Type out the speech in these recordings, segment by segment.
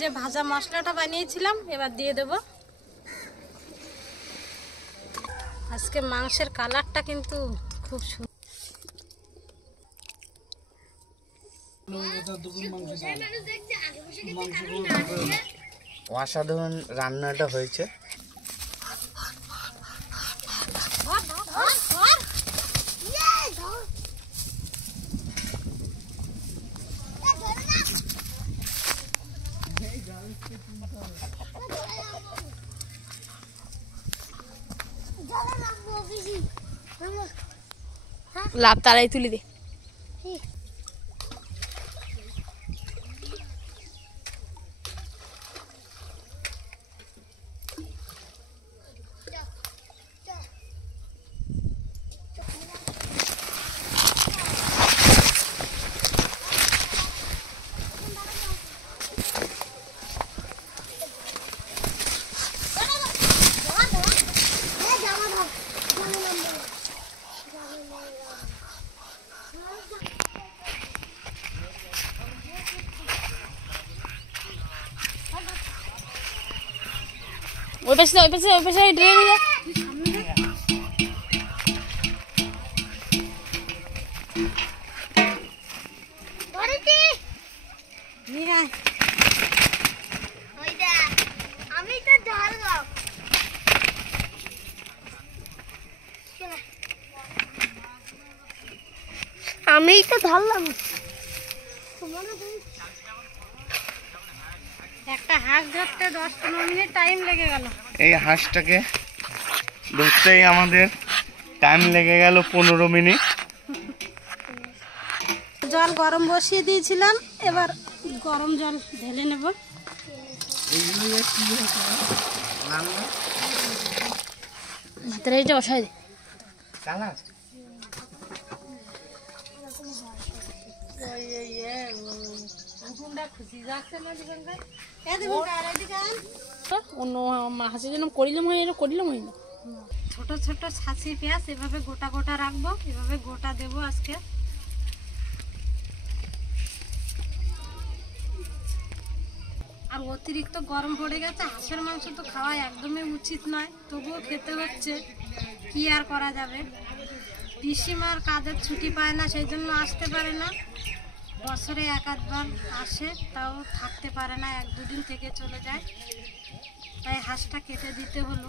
যে ভাজা মশলাটা বানিয়েছিলাম এবার দিয়ে দেব। আজকে মাংসের কালারটা কিন্তু খুব সুন্দর। অসাধারণ রান্নাটা হয়েছে। লাভ তারাই তুলে দে। ওই পাশে ড্রেনে যা। আমি তো ধরলাম। একটা হাঁস ধরতে 10-15 মিনিট টাইম লেগে গেল। এই হাঁসটাকে ধরতেই আমাদের টাইম লেগে গেল 15 মিনিট। জল গরম বসিয়ে দিয়েছিলাম, এবার গরম জল ঢেলে নেব। ভাতের এইটা বসাই দে। অন্য হাঁসের জন্য করিলাম হয়, এটা করিলাম হয় না। ছোট ছোট ছাঁচি পেঁয়াজ এভাবে গোটা গোটা রাখবো, এভাবে গোটা দেবো আজকে। আর অতিরিক্ত গরম পড়ে গেছে, হাঁসের মাংস তো খাওয়া একদমই উচিত নয়, তবুও খেতে হচ্ছে, কি আর করা যাবে। পিসিমার কাজের ছুটি পায় না, সেই জন্য আসতে পারে না। বছরে 1-8বার আসে, তাও থাকতে পারে না, 1-2 দিন থেকে চলে যায়। তাই হাঁসটা কেটে দিতে হলো।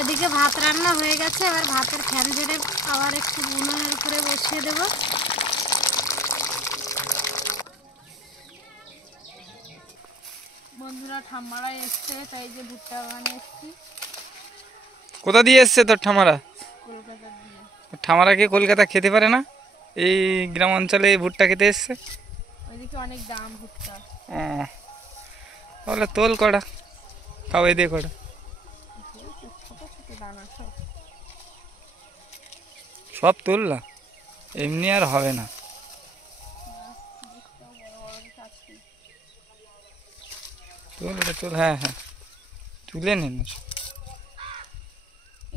এদিকে ভাত রান্না হয়ে গেছে, এবার ভাতের ফ্যান ঝেড়ে আবার একটু উনুনের উপরে বসিয়ে দেব। বন্ধুরা ঠাম্মারা এসছে, তাই যে ভুট্টা বানিয়ে এসছি। কোথা দিয়ে এসছে তোর ঠামারা? কলকাতা দিয়ে। ঠামারা কি কলকাতা খেতে পারে না? এই গ্রাম অঞ্চলে এই ভুট্টা খেতে এসছে। ওইদিকে অনেক দাম ভুট্টা। ও তাহলে তোল কটা, তাও এই দিয়ে কটা। সব তুললা, এমনি আর হবে না। তুল এটা তুল, হ্যাঁ হ্যাঁ তুলে নিন।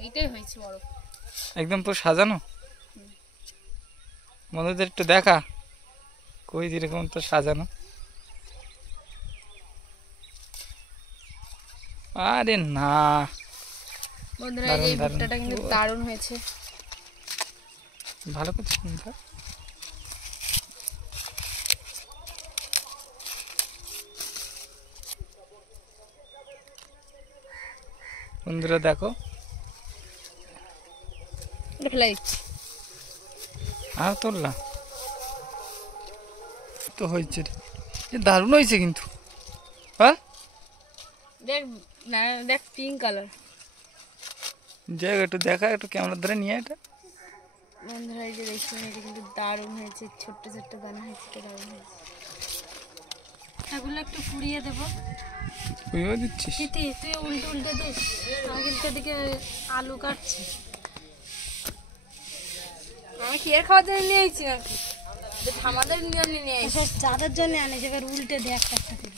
এইটাই হয়েছে বড়, একদম পুরো সাজানো। বন্ধুদের একটু দেখা কই যেরকম তো সাজানো। আরে না বন্ধুরা এই ভুট্টাটা কিন্তু দারুণ হয়েছে। ভালো করে শুনতে বন্ধুরা দেখো, ফেলে দিচ্ছি। আর তোললা তো হয়েছে, দারুণ হয়েছে কিন্তু। হ্যাঁ দেখ না, দেখ পিঙ্ক কালার। যাই একটু দেখা, একটু ক্যামেরা ধরে নিয়ে এটা। বন্ধুরা এই যে দেখুন, এটা কিন্তু দারুণ হয়েছে, ছোট্ট ছোট্ট দানা হয়েছে, দারুণ হয়েছে। এগুলো একটু পুড়িয়ে দেবো। পুড়িয়ে দিচ্ছিস? স্মৃতি তুই উল্টে উল্টে দিস, আমি কিন্তু এদিকে আলু কাটছি। আমি কি এর খাওয়ার জন্য নিয়ে এসেছি নাকি? আমাদের নিয়ে এসেছি। যাদের জন্য আনিস, এবার উল্টে দে একটা একটা করে।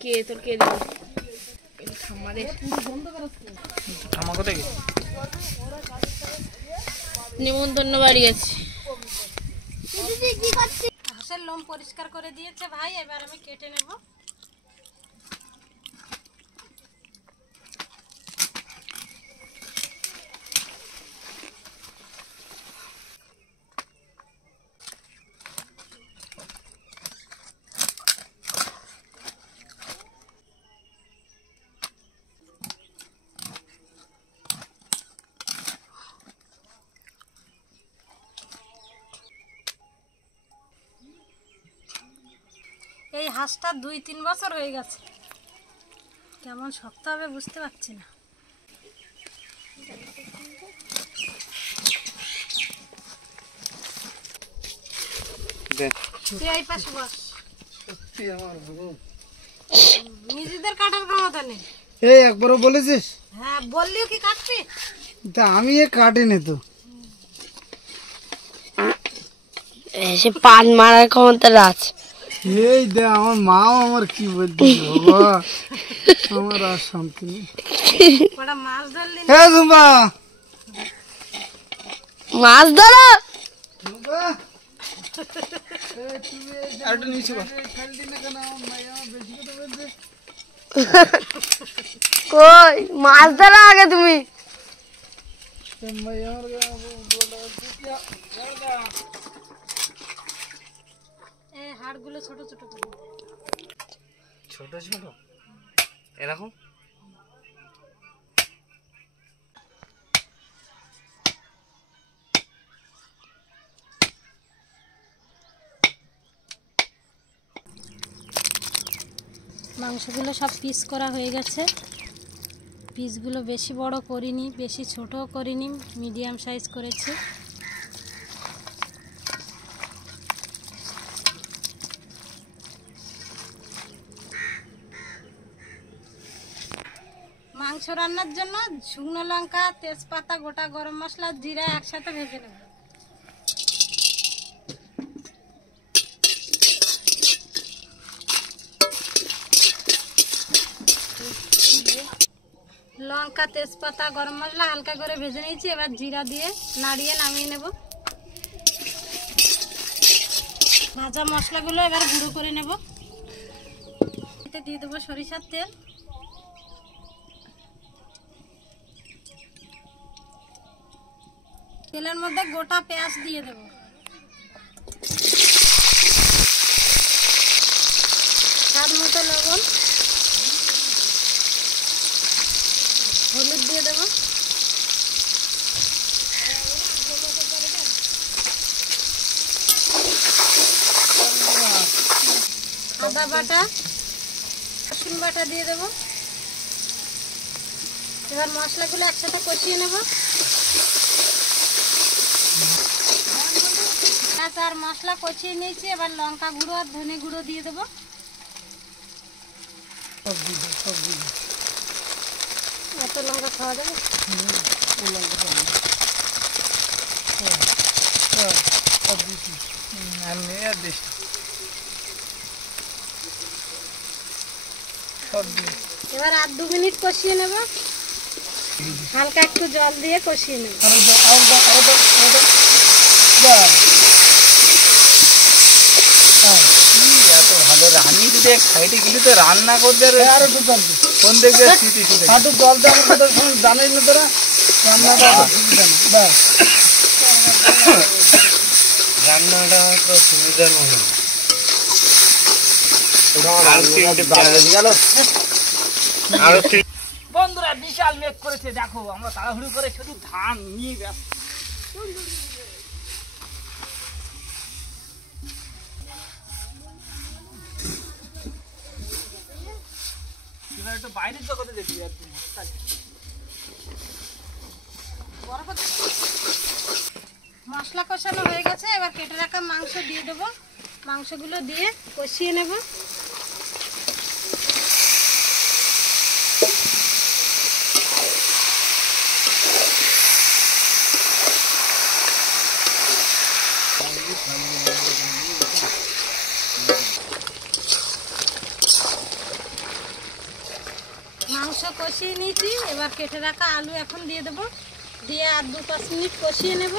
কে তোর কে দেবে? ঠাম্মাদের ঠাম্মা কোথায় গেছে? নিমন্ত্রণ বাড়ি গেছি। হাঁসের লোম পরিষ্কার করে দিয়েছে ভাই, এবার আমি কেটে নেব। এই হাঁসটা 2-3 বছর হয়ে গেছে, কেমন শক্ত হবে বুঝতে পারছি না। তুই এই পাশে বস, নিজেদের কাটার ক্ষমতা নেই। এই একবারও বলেছিস? হ্যাঁ বললিও কি কাটবি? তা আমি এ কাটিনি তো। সে পান মারার ক্ষমতা আছে। এই দে আমার মাও আমার কি বলছে বাবা, আমার আর শান্তি নেই। কটা মাছ ধরলি? হ্যাঁ জুম্বা, মাছ ধরো। জুম্বা এই তুমি আরেকটা নিচে বস। খেলতি না কেন? আমার মাই আমার বেশি কথা বলছে। কই মাছ ধরো আগে তুমি। মাই আমার এই হাড়গুলো ছোট ছোট করে দে। ছোট ছোট এরকম। মাংসগুলো সব পিস করা হয়ে গেছে। পিসগুলো বেশি বড় করিনি, বেশি ছোটও করিনি, মিডিয়াম সাইজ করেছি। মাংস রান্নার জন্য শুকনো লঙ্কা, তেজপাতা, গোটা গরম মশলা, জিরা একসাথে ভেজে নেব। লঙ্কা, তেজপাতা, গরম মশলা হালকা করে ভেজে নিয়েছি, এবার জিরা দিয়ে নাড়িয়ে নামিয়ে নেব। ভাজা মশলাগুলো এবার গুঁড়ো করে নেব। এতে দিয়ে দেবো সরিষার তেল, তেলের মধ্যে গোটা পেঁয়াজ দিয়ে দেব, স্বাদ মতো লবণ, হলুদ দিয়ে দেব, আদা বাটা, রসুন বাটা দিয়ে দেব। এবার মশলাগুলো একসাথে কষিয়ে নেব। আর মশলা কষিয়ে নিয়েছি, এবার লঙ্কা গুঁড়ো আর ধনে গুঁড়ো দিয়ে দেবো। এত লঙ্কা খাওয়া যাবে? এবার আর 2 মিনিট কষিয়ে নেব, হালকা একটু জল দিয়ে কষিয়ে নেব। এত ভালো রান্নি যদি এক সাইডে গেলি তো রান্না করতে আর একটু জল দে। কোন দেখবে স্মৃতি শুধু একটু জল দে, আমার কথা শুন, জানিস না তোরা রান্নাটা সুবিধা না। ব্যাস রান্নাটা তো সুবিধার মনে হয়। আরো বন্ধুরা বিশাল মেঘ করেছে, দেখো আমরা তাড়াহুড়ি করে শুধু ধান নিয়ে ব্যস্ত। একটু বাইরের জগতে দেখি একদম। মশলা কষানো হয়ে গেছে, এবার কেটে রাখা মাংস দিয়ে দেবো। মাংসগুলো দিয়ে কষিয়ে নেব। মাংস কষিয়ে নিয়েছি, এবার কেটে রাখা আলু এখন দিয়ে দেবো। দিয়ে আর 2-5 মিনিট কষিয়ে নেব।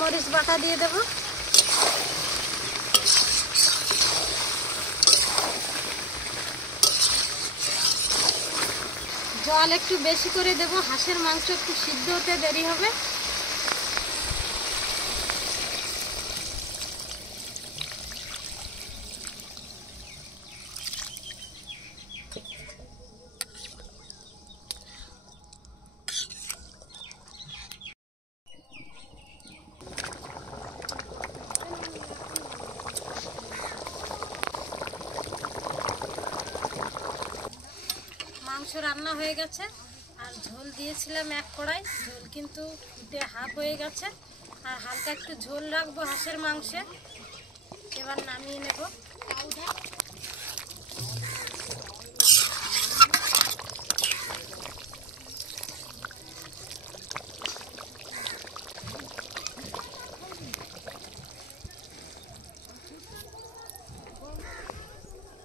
মরিচ বাটা দিয়ে দেব। জল একটু বেশি করে দেব, হাঁসের মাংস একটু সিদ্ধ হতে দেরি হবে। মাংস রান্না হয়ে গেছে, আর ঝোল দিয়েছিলাম 1 কড়াই, ঝোল কিন্তু ফুটে হাফ হয়ে গেছে, আর হালকা একটু ঝোল রাখবো হাঁসের মাংসে। এবার নামিয়ে নেব।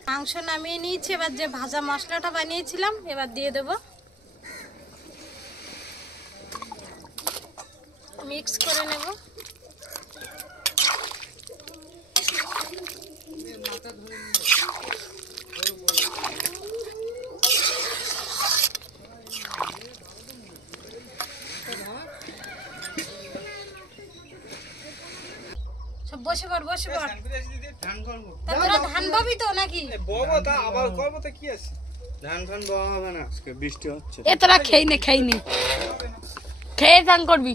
মাংস নামিয়ে নিয়েছি, এবার যে ভাজা মশলাটা বানিয়েছিলাম এবার দিয়ে দেব। মিক্স করে নেব। সব বসে পড়, বসে পড়। তা তোরা ধান পাবি তো নাকি? ধান ফান বওয়া হবে না, আজকে বৃষ্টি হচ্ছে। এ তোরা খেয়ে নে, খেয়ে ধান করবি।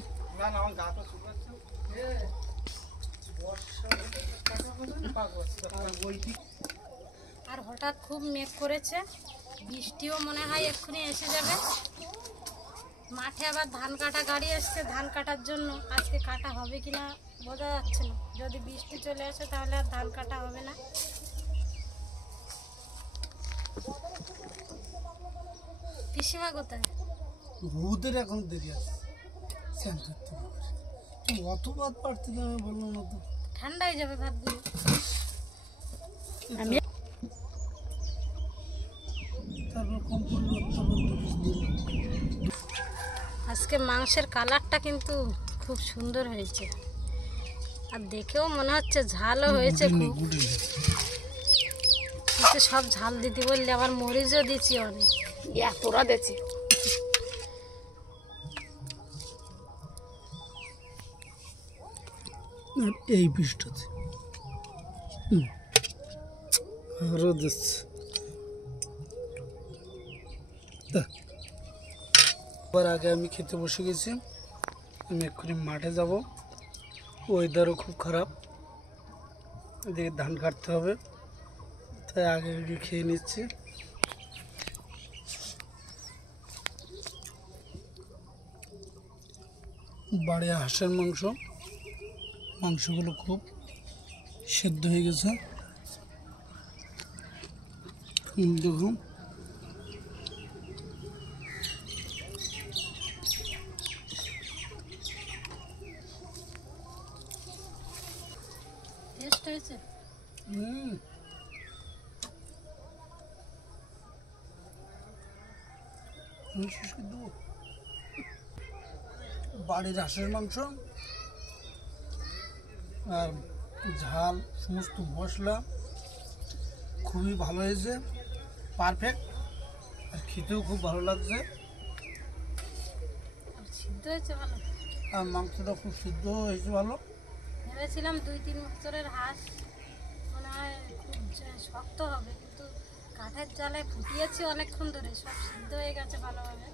আর হঠাৎ খুব মেঘ করেছে, বৃষ্টিও মনে হয় এক্ষুনি এসে যাবে। মাঠে আবার ধান কাটা গাড়ি আসছে ধান কাটার জন্য, আজকে কাটা হবে কিনা বোঝা যাচ্ছে না। যদি বৃষ্টি চলে আসে তাহলে আর ধান কাটা হবে না। পিসিমা কোথায়? রোদের এখন দেরি আছে, স্নান করতে হবে। অত ভাত পারতে আমি বললাম না তো, ঠান্ডা হয়ে যাবে ভাতগুলো। তারপর কম করলো আজকে মাংসের কালারটা কিন্তু খুব সুন্দর হয়েছে, আর দেখেও মনে হচ্ছে ঝালও হয়েছে খুব। কিন্তু সব ঝাল দিতে বললে আবার মরিচও দিচ্ছি অনেক। তোরা দেখছি এই পৃষ্ঠতে আরো দিচ্ছে। আবার আগে আমি খেতে বসে গেছি, আমি এক্ষুনি মাঠে যাব। ওয়েদারও খুব খারাপ, এদিকে ধান কাটতে হবে, তাই আগে আগে খেয়ে নিচ্ছি। বাড়ি হাঁসের মাংসগুলো খুব সেদ্ধ হয়ে গেছে। দেখুন টেস্ট হয়েছে। বাড়ির হাঁসের মাংস আর ঝাল সমস্ত মশলা খুবই ভালো হয়েছে, পারফেক্ট। আর খেতেও খুব ভালো লাগছে, সিদ্ধ হয়েছে ভালো। আর মাংসটা খুব সিদ্ধ হয়েছে ভালো। ভেবেছিলাম 2-3 বছরের হাঁস মনে হয় খুব শক্ত হবে, কিন্তু কাঠের জালে ফুটিয়েছি অনেকক্ষণ ধরে, সব সিদ্ধ হয়ে গেছে ভালোভাবে।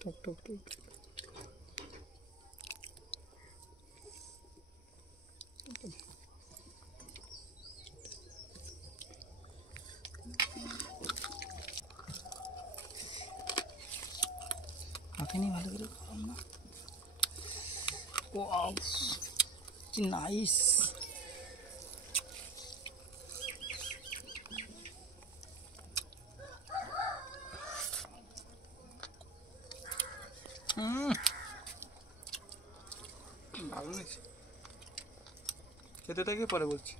টক টক টক। মাখানি ভালো করে খাম না। ওয়াও কি নাইস। খেতে থেকে পরে বলছি।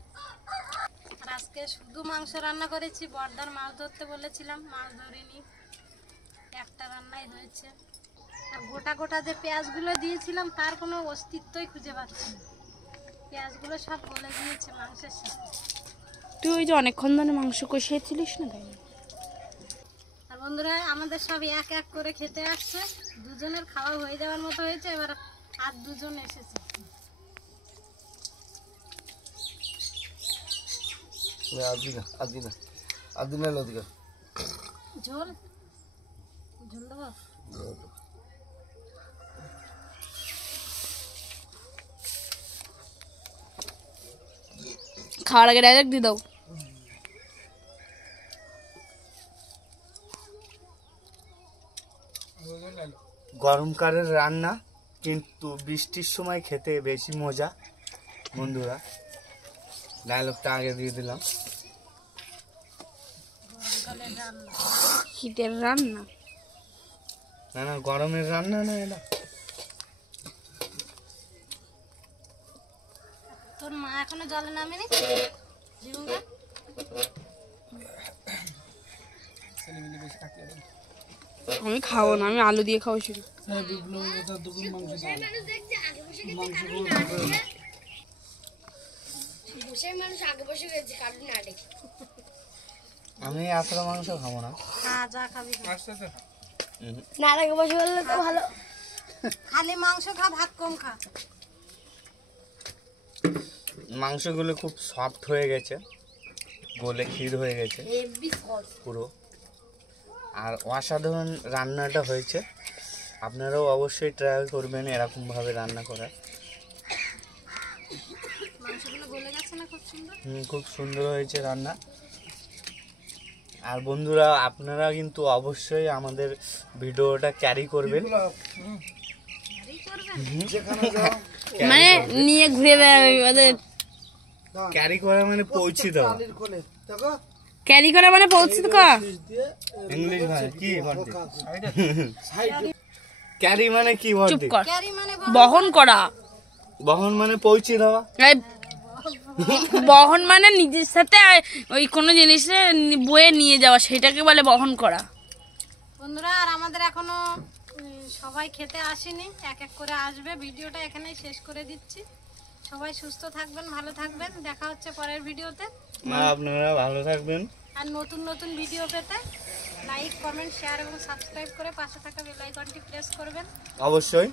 আর আজকে শুধু মাংস রান্না করেছি, বর্দার মাছ ধরতে বলেছিলাম, মাছ ধরিনি, একটা রান্নাই হয়েছে। আর গোটা গোটা যে পেঁয়াজগুলো দিয়েছিলাম তার কোনো অস্তিত্বই খুঁজে পাচ্ছি না, পেঁয়াজগুলো সব গলে গিয়েছে মাংসের সাথে। তুই ওই যে অনেকক্ষণ ধরে মাংস কষিয়েছিলিস না তাই? আর বন্ধুরা আমাদের সব এক এক করে খেতে আসছে, দুজনের খাওয়া হয়ে যাওয়ার মতো হয়েছে, এবার আর দুজন এসেছে। ঝোল ঝোল দেবো। খাওয়ার আগে ডাইরেক্ট দিয়ে দাও। গরমকালের রান্না কিন্তু বৃষ্টির সময় খেতে বেশি মজা। বন্ধুরা ডায়লগটা আগে দিয়ে দিলাম। শীতের রান্না না না, গরমের রান্না না এটা। তোর মা এখনো জলে নামেনি জীবনটা? আমি খাবো না, আমি আলু দিয়ে খাবো শুধু। হ্যাঁ, বিপ্লব কথা দুপুর মাংস খাও। আমি আসলে মাংস খাবো না। হ্যাঁ, যা খাবি খা। না আগে বসে বললে তো ভালো। খালি মাংস খা, ভাত কম খা। মাংসগুলো খুব সফট হয়ে গেছে, গলে ক্ষীর হয়ে গেছে পুরো। আর অসাধারণ রান্নাটা হয়েছে। আপনারাও অবশ্যই ট্রাই করবেন এরকমভাবে রান্না করার। মাংসগুলো গলে গেছে না খুব সুন্দর? খুব সুন্দর হয়েছে রান্না। আর বন্ধুরা আপনারা কিন্তু অবশ্যই আমাদের ভিডিওটা ক্যারি করবেন, মানে নিয়ে ঘুরে বেড়াবে। ক্যারি করা মানে পৌঁছে দেওয়া। ক্যারি করা মানে পৌঁছে তো ইংলিশ ভাই কি ক্যারি মানে কি? চুপ কর। ক্যারি মানে বহন করা। বহন মানে পৌঁছে দেওয়া। এই বহন মানে নিজের সাথে ওই কোনো জিনিসে বয়ে নিয়ে যাওয়া, সেটাকে বলে বহন করা। বন্ধুরা আর আমাদের এখনো সবাই খেতে আসেনি, এক এক করে আসবে। ভিডিওটা এখানেই শেষ করে দিচ্ছি। সবাই সুস্থ থাকবেন, ভালো থাকবেন, দেখা হচ্ছে পরের ভিডিওতে। আপনারা ভালো থাকবেন। আর নতুন নতুন ভিডিও পেতে লাইক, কমেন্ট, শেয়ার এবং সাবস্ক্রাইব করে পাশে থাকা বেল আইকনটি প্রেস করবেন অবশ্যই।